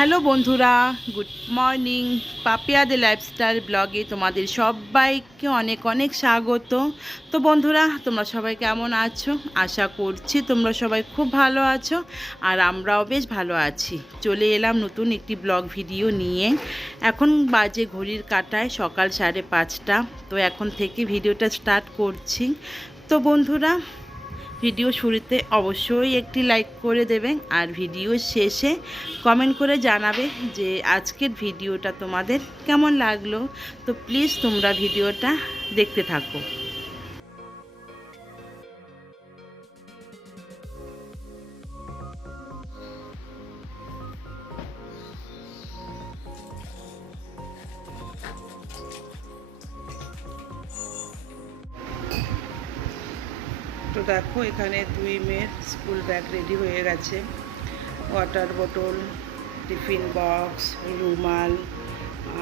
Hello বন্ধুরা, good morning. পাপিয়াদে lifestyle ব্লগে তোমাদের সবাইকে অনেক অনেক স্বাগত। তো বন্ধুরা, তোমরা সবাই কেমন আছো? আশা করছি তোমরা সবাই খুব ভালো আছো আর আমরাও বেশ ভালো আছি। চলে এলাম নতুন একটি ব্লগ ভিডিও নিয়ে। এখন বাজে ঘড়ির কাটায়, সকাল সাড়ে পাঁচটা। তো এখন থেকে ভিডিওটা স্টার্ট করছি। তো বন্ধুরা ভিডিও শুরুতে অবশ্যই একটি লাইক করে দেবেন আর ভিডিও শেষে কমেন্ট করে জানাবে যে আজকের ভিডিওটা তোমাদের কেমন লাগল। তো প্লিজ তোমরা ভিডিওটা দেখতে থাকো। দেখো, এখানে দুই মেয়ের স্কুল ব্যাগ রেডি হয়ে গেছে। ওয়াটার বোতল টিফিন বক্স রুমাল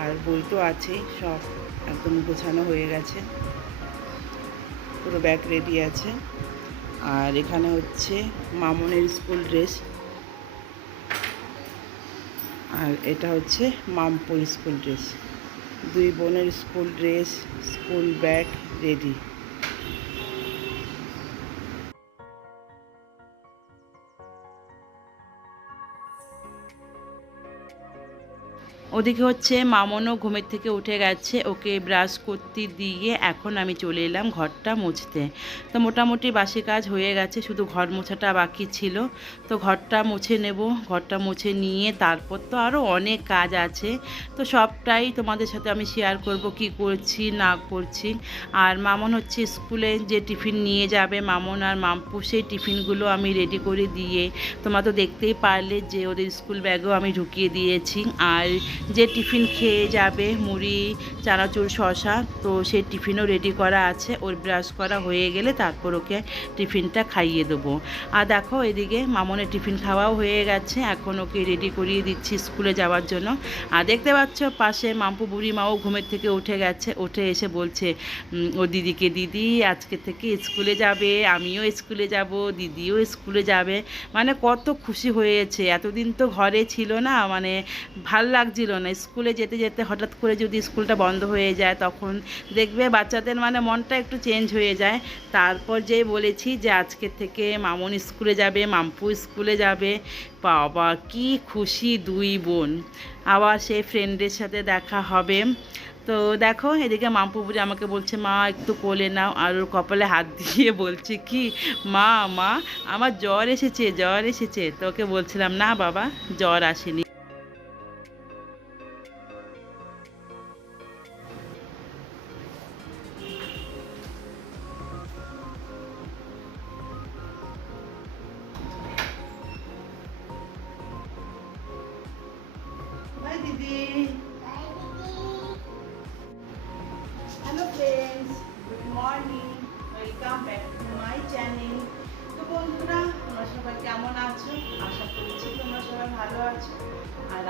আর বই তো আছেই, সব একদম গোছানো হয়ে গেছে। পুরো ব্যাগ রেডি আছে। আর এখানে হচ্ছে মামনের স্কুল ড্রেস আর এটা হচ্ছে মামপুর স্কুল ড্রেস দুই বোনের school dress school bag ready ওদিকে হচ্ছে মামনও ঘুমের থেকে উঠে গেছে, ওকে ব্রাশ করতে দিয়ে এখন আমি চলে এলাম ঘরটা মুছতে। তো মোটামুটি বাসি কাজ হয়ে গেছে, শুধু ঘর মোছাটা বাকি ছিল। তো ঘরটা মুছে নেব, ঘরটা মুছে নিয়ে তারপর তো আরও অনেক কাজ আছে। তো সবটাই তোমাদের সাথে আমি শেয়ার করব কি করছি, না করছি। আর মামন হচ্ছে স্কুলে যে টিফিন নিয়ে যাবে, মামন আর মাম্পু সেই টিফিনগুলো আমি রেডি করে দিয়ে, তোমরা তো দেখতেই পারলে যে ওদের স্কুল ব্যাগও আমি ঢুকিয়ে দিয়েছি। আর যে টিফিন খেয়ে যাবে, মুড়ি, চানাচুর শশা তো সেই টিফিনও রেডি করা আছে। ওর ব্রাশ করা হয়ে গেলে তারপর ওকে টিফিনটা খাইয়ে দেবো। আর দেখো এদিকে মামনের টিফিন খাওয়াও হয়ে গেছে। এখন ওকে রেডি করিয়ে দিচ্ছি স্কুলে যাওয়ার জন্য। আর দেখতে পাচ্ছ পাশে মাম্পু বুড়ি মাও ঘুমের থেকে উঠে গেছে। উঠে এসে বলছে ও দিদিকে, দিদি, আজকে থেকে স্কুলে যাবে, আমিও স্কুলে যাব, দিদিও স্কুলে যাবে। মানে কত খুশি হয়েছে। এতদিন তো ঘরে ছিল না মানে ভালো লাগছিল না। স্কুলে যেতে যেতে হঠাৎ করে যদি স্কুলটা বন্ধ হয়ে যায়, তখন দেখবে বাচ্চাদের মানে মনটা একটু চেঞ্জ হয়ে যায়। তারপর যেই বলেছি যে আজকে থেকে মামুন স্কুলে যাবে, মাম্পু স্কুলে যাবে। বাবা, কি খুশি দুই বোন। আবার সেই ফ্রেন্ডের সাথে দেখা হবে। তো দেখো, এদিকে মাম্পু বুড়ি আমাকে বলছে, মা, একটু কোলে নাও। আর ওর কপালে হাত দিয়ে বলছে, কি? মা মা, আমার জ্বর এসেছে জ্বর এসেছে। তোকে বলছিলাম, না বাবা, জ্বর আসেনি।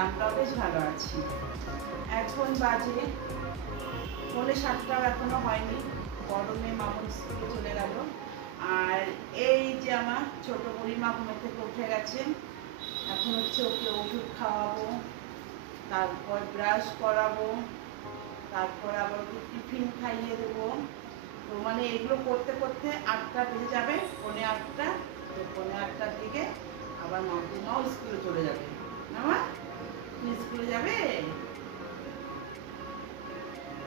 আমরাও বেশ ভালো আছি। এখন বাজে পৌনে সাতটাও এখনও হয়নি, গরমে মামুন স্কুলে চলে গেল। আর এই যে আমার ছোট বুড়িমা ঘুমের থেকে উঠে গেছে, এখন হচ্ছে ওকে ওষুধ খাওয়াবো, তারপর ব্রাশ করাবো, তারপর আবার ওকে টিফিন খাইয়ে দেবো। তো মানে এগুলো করতে করতে আটটা বেজে যাবে, পৌনে আটটা, তো পৌনে আটটার দিকে আবার মাম্পুমাও স্কুলে চলে যাবে। না স্কুলে যাবে?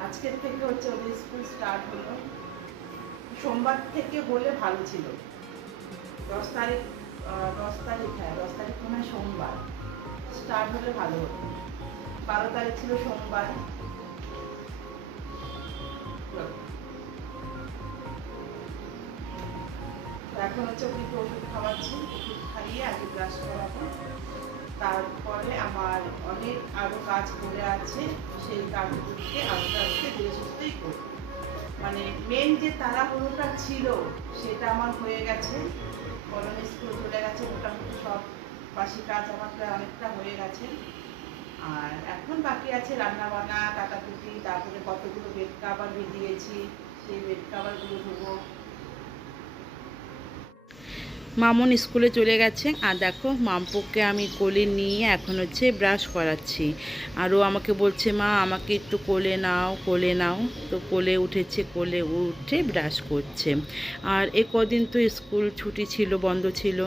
আজকের থেকে হচ্ছে ওদের স্কুল স্টার্ট হলো। সোমবার থেকে হলে ভালো ছিল। দশ তারিখ দশ তারিখ হ্যাঁ দশ তারিখ মনে সোমবার। স্টার্ট হলে ভালো হতো। বারো তারিখ ছিল সোমবার। এখন হচ্ছে ওষুধ খাওয়াচ্ছি, ওষুধ খাইয়ে আগে ব্রাশ করাবো। তারপরে আমার অনেক আরও কাজ পড়ে আছে, সেই কাজগুলোকে আস্তে আস্তে ধীরে সুস্থেই করব। মানে মেন যে তাড়াহুড়োটা ছিল, সেটা আমার হয়ে গেছে। কলোনি স্কুল চলে গেছে, মোটামুটি সব বাসি কাজ আমার প্রায় অনেকটা হয়ে গেছে। আর এখন বাকি আছে রান্না বান্না কাটাকুটি, তারপরে কতগুলো বেড কাভার ভিজিয়েছি সেই বেড কাভারগুলো ধোবো। মামন স্কুলে চলে গেছে। আর দেখো, মামপুকে আমি কোলে নিয়ে এখন হচ্ছে ব্রাশ করাচ্ছি। আর ও আমাকে বলছে, মা, আমাকে একটু কোলে নাও কোলে নাও। তো কোলে উঠেছে, কোলে উঠে ব্রাশ করছে। আর এ কদিন তো স্কুল ছুটি ছিল, বন্ধ ছিল।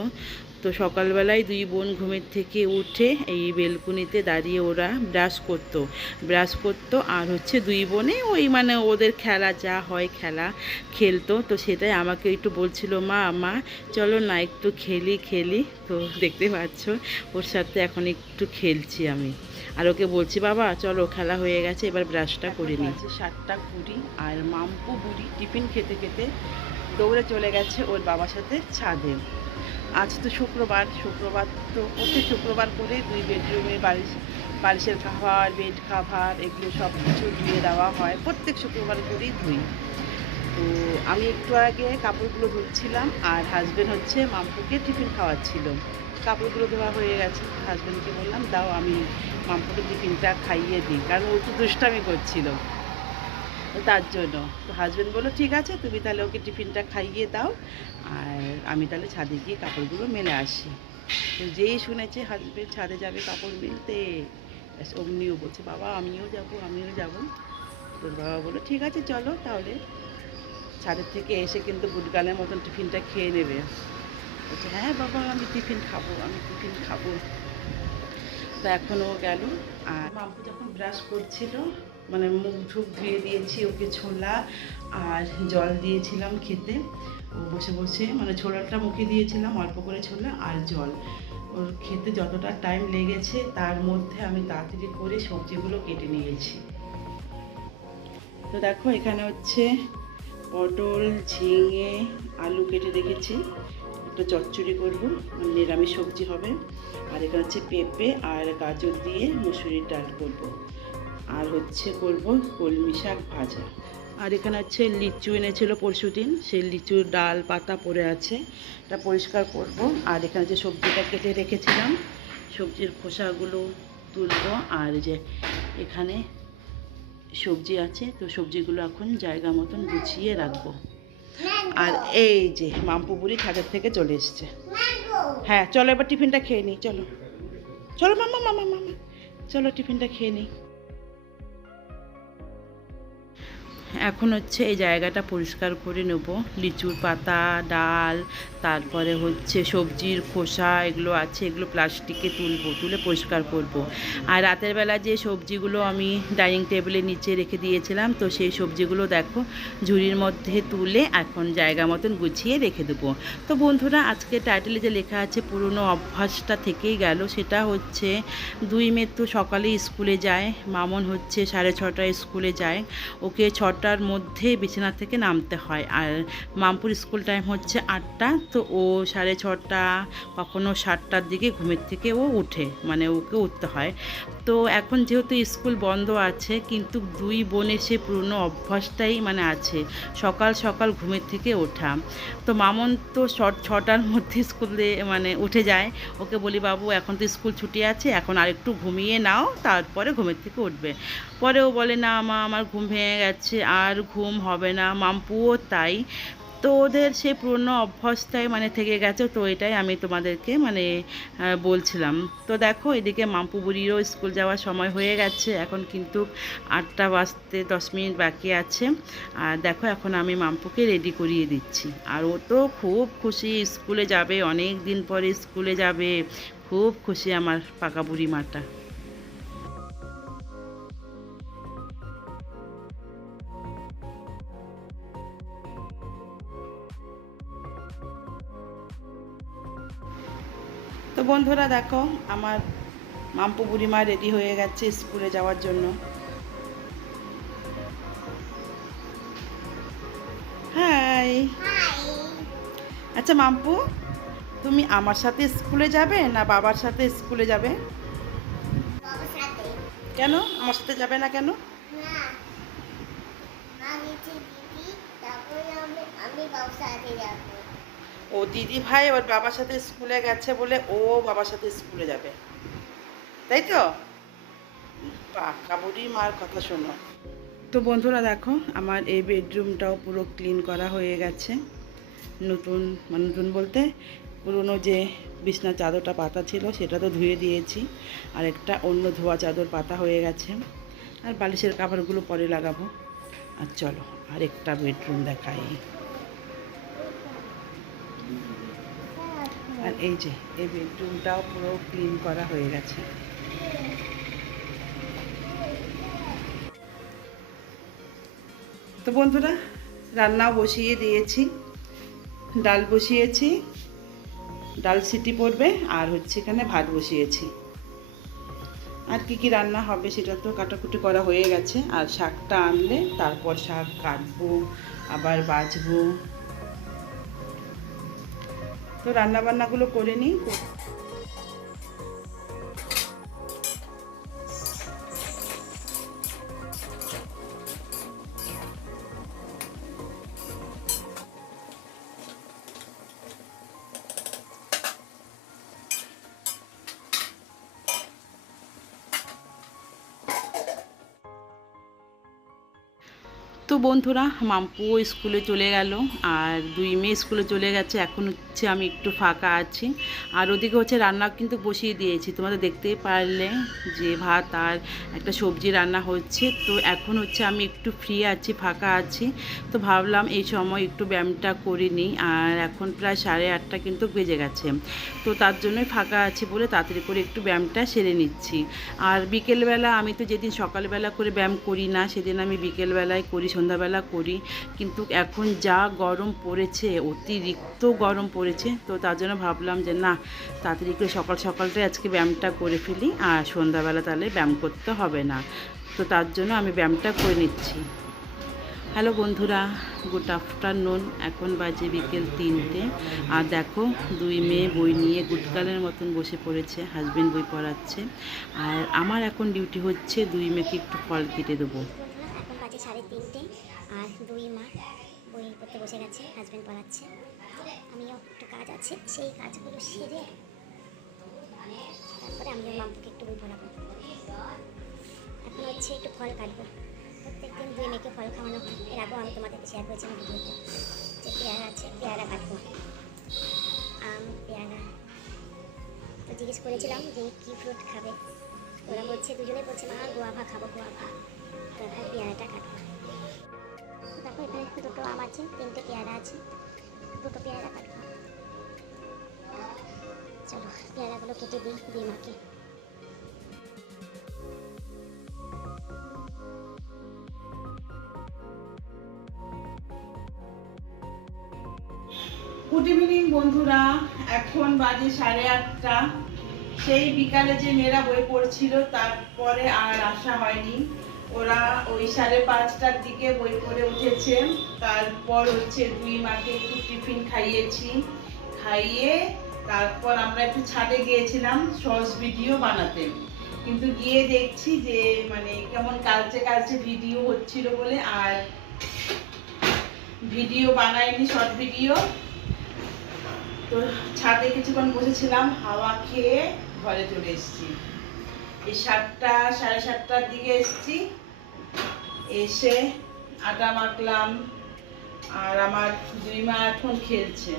তো সকালবেলায় দুই বোন ঘুমের থেকে উঠে এই বেলকুনিতে দাঁড়িয়ে ওরা ব্রাশ করতো। ব্রাশ করতো আর হচ্ছে দুই বোনে ওই মানে ওদের খেলা, যা হয় খেলা খেলতো। তো সেটাই আমাকে একটু বলছিল, মা মা, চলো না একটু খেলি খেলি। তো দেখতে পাচ্ছ, ওর সাথে এখন একটু খেলছি আমি। আর ওকে বলছি, বাবা, চলো খেলা হয়ে গেছে, এবার ব্রাশটা করে নিই সাতটা কুড়ি আর মাম্পু বুড়ি টিফিন খেতে খেতে দৌড়ে চলে গেছে ওর বাবার সাথে ছাদে। আজ তো শুক্রবার শুক্রবার তো প্রত্যেক শুক্রবার করে দুই বেডরুমে বালিশ, বালিশের খাবার, বেড খাবার, এগুলো সব কিছু ধুয়ে দেওয়া হয়। প্রত্যেক শুক্রবার করেই ধুই তো আমি একটু আগে কাপড়গুলো ধুচ্ছিলাম আর হাজবেন্ড হচ্ছে মাম্পুকে টিফিন খাওয়াচ্ছিল। কাপড়গুলো ধোয়া হয়ে গেছে। হাজবেন্ডকে বললাম, দাও, আমি মাম্পুকে টিফিনটা খাইয়ে দিই। কারণ ও একটু দুষ্টামি করছিল। তো তার জন্য। তো হাজবেন্ড বলল, ঠিক আছে, তুমি তাহলে ওকে টিফিনটা খাইয়ে দাও। আর আমি তাহলে ছাদে গিয়ে কাপড়গুলো মেলে আসি। তো যেই শুনেছে হাজবেন্ড ছাদে যাবে কাপড় মেলতে অমনিও বলছে, বাবা, আমিও যাব আমিও যাব। তোর বাবা বলল, ঠিক আছে, চলো তাহলে। ছাদের থেকে এসে কিন্তু গুটগালের মতন টিফিনটা খেয়ে নেবে। বলছে হ্যাঁ বাবা, আমি টিফিন খাব, আমি টিফিন খাব। তো এখনও গেল। আর মাম্পু যখন ব্রাশ করছিল মানে মুখ ঝুঁক ধুয়ে দিয়েছি, ওকে ছোলা আর জল দিয়েছিলাম খেতে। ও বসে বসে মানে ছোলাটা মুখে দিয়েছিলাম, অল্প করে ছোলা আর জল। ওর খেতে যতটা টাইম লেগেছে, তার মধ্যে আমি তাড়াতাড়ি করে সবজিগুলো কেটে নিয়েছি। তো দেখো, এখানে হচ্ছে পটল, ঝিঙে, আলু কেটে রেখেছি। একটা চচ্চড়ি করব, নিরামিষ সবজি হবে। আর এখানে হচ্ছে পেঁপে আর গাজর দিয়ে মুসুরির ডাল করব। আর হচ্ছে করব কলমি শাক ভাজা। আর এখানে হচ্ছে লিচু এনেছিল পরশু দিন সেই লিচুর ডাল পাতা পড়ে আছে, এটা পরিষ্কার করব। আর এখানে যে সবজিটা কেটে রেখেছিলাম, সবজির খোসাগুলো তুলবো। আর যে এখানে সবজি আছে, তো সবজিগুলো এখন জায়গা মতন গুছিয়ে রাখব। আর এই যে মাম্পু বুড়ি ছাদের থেকে চলে এসছে। হ্যাঁ চলো এবার টিফিনটা খেয়ে নিই, চলো। চলো মামা মামা মামা। চলো টিফিনটা খেয়ে নিই। এখন হচ্ছে এই জায়গাটা পরিষ্কার করে নেব। লিচুর পাতা, ডাল, তারপরে হচ্ছে সবজির খোসা এগুলো আছে, এগুলো প্লাস্টিকে তুলবো, তুলে পরিষ্কার করব। আর রাতের বেলা যে সবজিগুলো আমি ডাইনিং টেবিলের নিচে রেখে দিয়েছিলাম, তো সেই সবজিগুলো দেখো ঝুড়ির মধ্যে তুলে এখন জায়গা মতন গুছিয়ে রেখে দেবো। তো বন্ধুরা, আজকে টাইটেলে যে লেখা আছে, পুরনো অভ্যাসটা থেকেই গেল। সেটা হচ্ছে দুই মেয়ে তো সকালে স্কুলে যায়, মামন হচ্ছে সাড়ে ছটায় স্কুলে যায়, ওকে ছটার মধ্যে বিছানা থেকে নামতে হয়। আর মামপুর স্কুল টাইম হচ্ছে আটটা, তো ও সাড়ে ছটা, কখনো সাতটার দিকে ঘুমের থেকে ও উঠে মানে ওকে উঠতে হয়। তো এখন যেহেতু স্কুল বন্ধ আছে, কিন্তু দুই বোনের সে পুরনো অভ্যাসটাই মানে আছে, সকাল সকাল ঘুমের থেকে ওঠা। তো মামন তো ছটার মধ্যে স্কুলে মানে উঠে যায়। ওকে বলি, বাবু, এখন তো স্কুল ছুটি আছে, এখন আরেকটু ঘুমিয়ে নাও, তারপরে ঘুমের থেকে উঠবে। পরে ও বলে, না মা, আমার ঘুম ভেঙে গেছে। আর ঘুম হবে না। মাম্পুও তাই। তো ওদের সেই পুরনো অভ্যাসটাই মানে থেকে গেছে। তো এটাই আমি তোমাদেরকে মানে বলছিলাম। তো দেখো, এদিকে মাম্পু বুড়িরও স্কুল যাওয়ার সময় হয়ে গেছে। এখন কিন্তু আটটা বাজতে দশ মিনিট বাকি আছে। আর দেখো, এখন আমি মাম্পুকে রেডি করিয়ে দিচ্ছি। আর ও তো খুব খুশি, স্কুলে যাবে, অনেক দিন পরে স্কুলে যাবে। খুব খুশি আমার পাকা বুড়ি মাটা বন্ধুরা দেখো আমার মাম্পু বুড়িমা রেডি হয়ে গেছে স্কুলে যাওয়ার জন্য। হাই আচ্ছা মাম্পু তুমি আমার সাথে স্কুলে যাবে না বাবার সাথে স্কুলে যাবে? কেন? আমার সাথে যাবে না কেন? আমি বাবার সাথে যাব। ও দিদি ভাই ওর বাবার সাথে স্কুলে গেছে বলে ও বাবার সাথে স্কুলে যাবে। তাই তো? পাকা বুড়ি মার কথা শোনো। তো বন্ধুরা দেখো, আমার এই বেডরুমটাও পুরো ক্লিন করা হয়ে গেছে। নতুন মানে নতুন বলতে পুরনো যে বিছনার চাদরটা পাতা ছিল সেটা তো ধুয়ে দিয়েছি, আর একটা অন্য ধোয়া চাদর পাতা হয়ে গেছে। আর বালিশের কাভারগুলো পরে লাগাবো। আর চলো আর একটা বেডরুম দেখাই। আর এই যে, এই বেডরুমটাও পুরো ক্লিন করা হয়ে গেছে। তো বন্ধুরা, রান্নাও বসিয়ে দিয়েছি, ডাল বসিয়েছি, ডাল সিটি পড়বে, আর হচ্ছে এখানে ভাত বসিয়েছি। আর কি কি রান্না হবে সেটা তো কাটাকুটি করা হয়ে গেছে, আর শাকটা আনলে তারপর শাক কাটবো, আবার বাছবো তো রান্নাবান্নাগুলো করে নিই। তো বন্ধুরা মাম্পুও স্কুলে চলে গেল আর দুই মেয়ে স্কুলে চলে গেছে। এখন হচ্ছে আমি একটু ফাঁকা আছি। আর ওদিকে হচ্ছে রান্না কিন্তু বসিয়ে দিয়েছি। তোমাদের দেখতেই পারলে যে ভাত আর একটা সবজি রান্না হচ্ছে। তো এখন হচ্ছে আমি একটু ফ্রি আছি, ফাঁকা আছি। তো ভাবলাম এই সময় একটু ব্যায়ামটা করে নিই। আর এখন প্রায় সাড়ে আটটা কিন্তু বেজে গেছে। তো তার জন্যই ফাঁকা আছি বলে তাড়াতাড়ি করে একটু ব্যায়ামটা সেরে নিচ্ছি। আর বিকেলবেলা আমি তো যেদিন সকালবেলা করে ব্যায়াম করি না, সেদিন আমি বিকেলবেলায় করি সন্ধ্যাবেলা করি। কিন্তু এখন যা গরম পড়েছে, অতিরিক্ত গরম পড়েছে, তো তার জন্য ভাবলাম যে না, তাড়াতাড়ি করে সকাল সকালটাই আজকে ব্যায়ামটা করে ফেলি। আর সন্ধ্যাবেলা তাহলে ব্যায়াম করতে হবে না। তো তার জন্য আমি ব্যায়ামটা করে নিচ্ছি। হ্যালো বন্ধুরা, গুড আফটারনুন। এখন বাজে বিকেল তিনটে। আর দেখো, দুই মেয়ে বই নিয়ে গুটকালের মতন বসে পড়েছে হাজবেন্ড বই পড়াচ্ছে। আর আমার এখন ডিউটি হচ্ছে, দুই মেয়েকে একটু ফল কেটে দেবো এখন বাজে সাড়ে তিনটে আর দুই মা বই পড়তে বসে গেছে হাজব্যান্ড পড়াচ্ছে। আমিও একটু কাজ আছে, সেই কাজগুলো সেরে তারপরে আমি মাম্পুকে একটু বই পড়াবো। এখন হচ্ছে একটু ফল কাটবো। প্রত্যেকদিন দুই মেয়েকে ফল খাওয়ানো হয়। এর আগেও আমি তোমাদেরকে শেয়ার করেছিলাম ভিডিওতে যে পেয়ারা আছে, পেয়ারা কাটবো। আম, পেয়ারা। তো জিজ্ঞেস করেছিলাম যে কী ফ্রুট খাবে? ওরা বলছে দুজনে বলছে, মা গোয়াভা খাব, গোয়াভা। তো এখন পেয়ারাটা কাটবো। দেখো, এখানে দুটো আম আছে, তিনটে পেয়ারা আছে, দুটো পেয়ারা কাটবো। চলো, পেয়ারাগুলো কেটে দিই মাকে গুড ইভিনিং বন্ধুরা। এখন বাজে সাড়ে আটটা। সেই বিকালে যে মেয়েরা বই পড়ছিল, তারপরে আর আসা হয়নি। ওরা ওই সাড়ে পাঁচটার দিকে বই পড়ে উঠেছে। তারপর হচ্ছে দুই মাকে একটু টিফিন খাইয়েছি। খাইয়ে তারপর আমরা একটু ছাদে গিয়েছিলাম শর্টস ভিডিও বানাতে। কিন্তু গিয়ে দেখছি যে মানে কেমন কালচে কালচে ভিডিও হচ্ছিল বলে আর ভিডিও বানাইনি শর্ট ভিডিও। তো ছাদে কিছুক্ষণ বসেছিলাম, হাওয়া খেয়ে ঘরে চলে এসেছি। এই সাতটা, সাড়ে সাতটার দিকে এসেছি। এসে আটা মাখলাম, আর আমার দুই মা এখন খেলছে।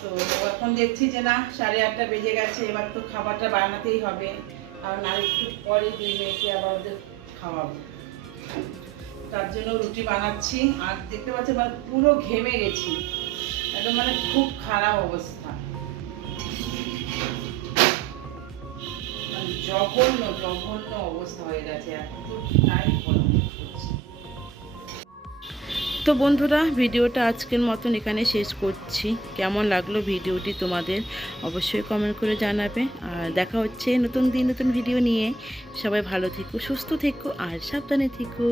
তো এখন দেখছি যে না, সাড়ে আটটা বেজে গেছে, এবার তো খাবারটা বানাতেই হবে। কারণ আর একটু পরে দুই মেয়েকে আবার ওদের খাওয়াবো। তার জন্য রুটি বানাচ্ছি, আর দেখতে পাচ্ছি মানে পুরো ঘেমে গেছি। একদম মানে খুব খারাপ অবস্থা। জঘন্য জঘন্য অবস্থা হয়ে গেছে তো বন্ধুরা, ভিডিওটা আজকের মতন এখানে শেষ করছি। কেমন লাগল ভিডিওটি তোমাদের অবশ্যই কমেন্ট করে জানাবে। আর দেখা হচ্ছে নতুন দিন, নতুন ভিডিও নিয়ে। সবাই ভালো থেকো, সুস্থ থেকো, আর সাবধানে থেকো।